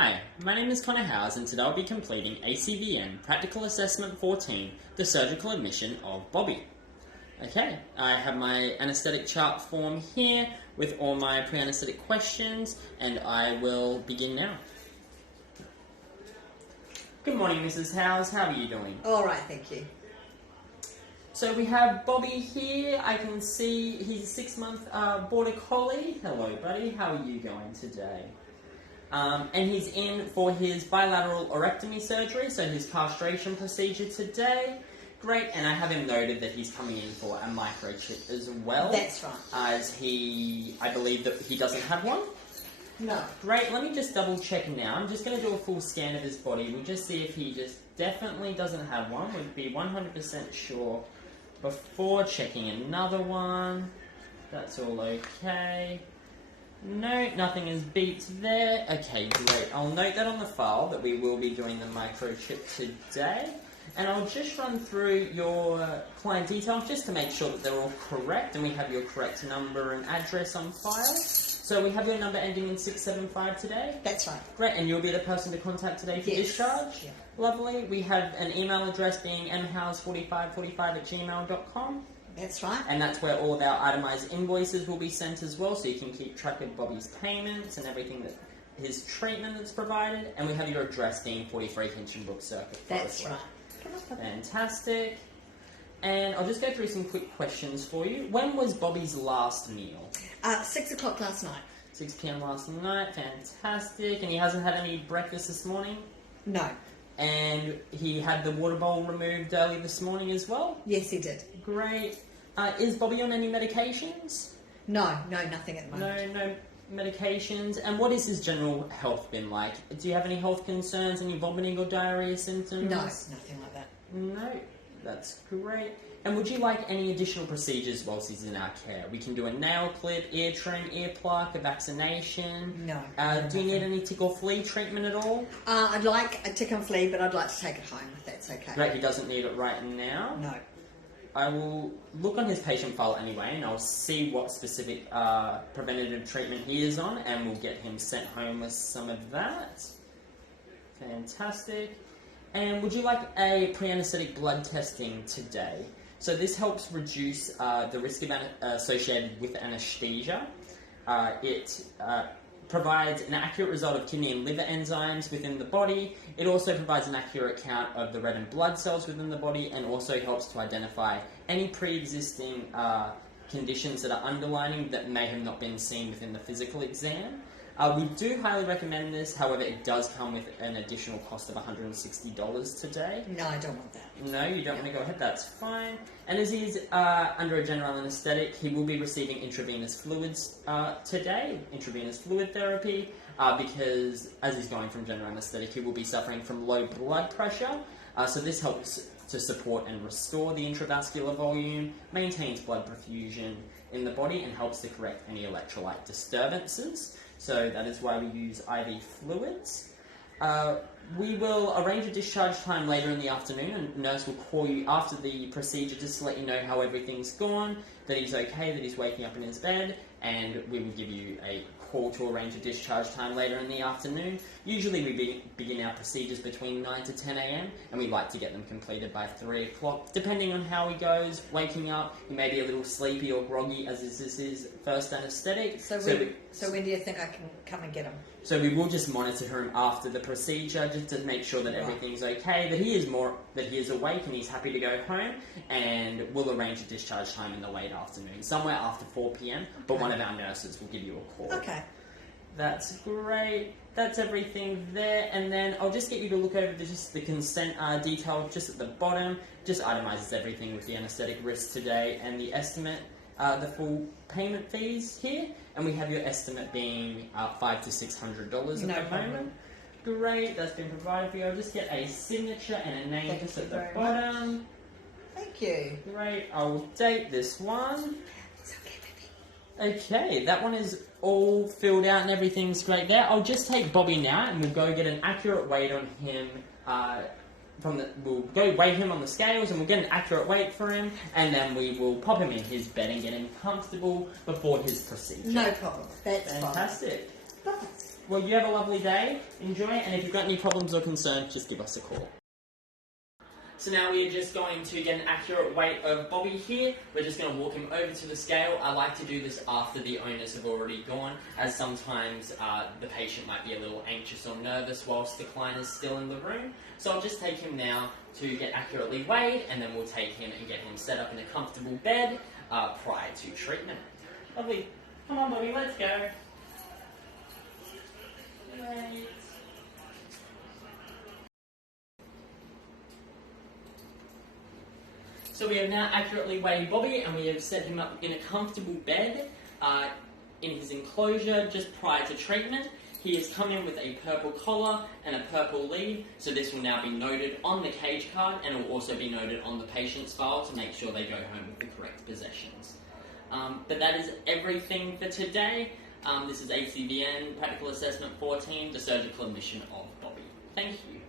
Hi, my name is Connor Howells and today I'll be completing ACVN Practical Assessment 14, the surgical admission of Bobby. Okay, I have my anaesthetic chart form here with all my pre-anaesthetic questions and I will begin now. Good morning, Mrs. Howells. How are you doing? All right, thank you. So we have Bobby here. I can see he's a 6-month border collie. Hello, buddy. How are you going today? And he's in for his bilateral orectomy surgery, so his castration procedure today. Great, and I have him noted that he's coming in for a microchip as well. That's right. As I believe that he doesn't have one. No. Great, let me just double check now. I'm just going to do a full scan of his body. We'll just see if he just definitely doesn't have one. We'd be 100% sure before checking another one. That's all okay. No, nothing is beeped there. Okay, great. I'll note that on the file that we will be doing the microchip today. And I'll just run through your client details just to make sure that they're all correct and we have your correct number and address on file. So we have your number ending in 675 today? That's right. Great, and you'll be the person to contact today for discharge? Yeah. Lovely. We have an email address being mhouse4545@gmail.com. That's right. And that's where all of our itemised invoices will be sent as well, so you can keep track of Bobby's payments and everything that his treatment that's provided. And we have your address being 43 Hinchinbrook Circuit. That's right. Fantastic. And I'll just go through some quick questions for you. When was Bobby's last meal? 6 o'clock last night. 6 p.m. last night. Fantastic. And he hasn't had any breakfast this morning? No. And he had the water bowl removed early this morning as well? Yes, he did. Great. Is Bobby on any medications? No, nothing at the moment. No medications. And what has his general health been like? Do you have any health concerns, any vomiting or diarrhea symptoms? No, nothing like that. No, that's great. And would you like any additional procedures whilst he's in our care? We can do a nail clip, ear trim, ear pluck, a vaccination. No. Do you need any tick or flea treatment at all? I'd like a tick and flea, but I'd like to take it home if that's okay. Great, he doesn't need it right now. No. I will look on his patient file anyway, and I'll see what specific preventative treatment he is on, and we'll get him sent home with some of that. Fantastic. And would you like a pre-anaesthetic blood testing today? So this helps reduce the risk of associated with anaesthesia. It provides an accurate result of kidney and liver enzymes within the body. It also provides an accurate count of the red and blood cells within the body and also helps to identify any pre-existing conditions that are underlying that may have not been seen within the physical exam. We do highly recommend this, however it does come with an additional cost of $160 today. No, I don't want that. No, you don't want to go ahead, that's fine. And as he's under a general anaesthetic, he will be receiving intravenous fluids today, intravenous fluid therapy, because as he's going from general anaesthetic, he will be suffering from low blood pressure. So this helps to support and restore the intravascular volume, maintains blood perfusion in the body, and helps to correct any electrolyte disturbances. So that is why we use IV fluids. We will arrange a discharge time later in the afternoon, and nurse will call you after the procedure just to let you know how everything's gone, that he's okay, that he's waking up in his bed, and we will give you a call to arrange a discharge time later in the afternoon. Usually we begin our procedures between 9 to 10 a.m. and we like to get them completed by 3 o'clock. Depending on how he goes, waking up, he may be a little sleepy or groggy as this is his first anaesthetic. So when do you think I can come and get him? So we will just monitor him after the procedure just to make sure that everything's okay, that he is awake and he's happy to go home, and we'll arrange a discharge time in the late afternoon, somewhere after 4 p.m, but one of our nurses will give you a call. Okay. That's great. That's everything there, and then I'll just get you to look over the consent detail just at the bottom. Just itemises everything with the anaesthetic risk today and the estimate, the full payment fees here, and we have your estimate being $500 to $600 at the moment. Great, that's been provided for you. I'll just get a signature and a name just at the bottom. Thank you. Great, I'll date this one. It's okay, baby. Okay, that one is all filled out and everything's great there. I'll just take Bobby now and we'll go get an accurate weight on him. We'll go weigh him on the scales and we'll get an accurate weight for him, and then we will pop him in his bed and get him comfortable before his procedure. No problem. That's fantastic. Fine. Well, you have a lovely day. Enjoy, and if you've got any problems or concerns, just give us a call. So now we are just going to get an accurate weight of Bobby here. We're just going to walk him over to the scale. I like to do this after the owners have already gone, as sometimes the patient might be a little anxious or nervous whilst the client is still in the room. So I'll just take him now to get accurately weighed, and then we'll take him and get him set up in a comfortable bed prior to treatment. Lovely. Come on, Bobby, let's go. Wait. So we have now accurately weighed Bobby, and we have set him up in a comfortable bed in his enclosure just prior to treatment. He has come in with a purple collar and a purple lead, so this will now be noted on the cage card, and it will also be noted on the patient's file to make sure they go home with the correct possessions. But that is everything for today. This is ACVN Practical Assessment 14, the surgical admission of Bobby.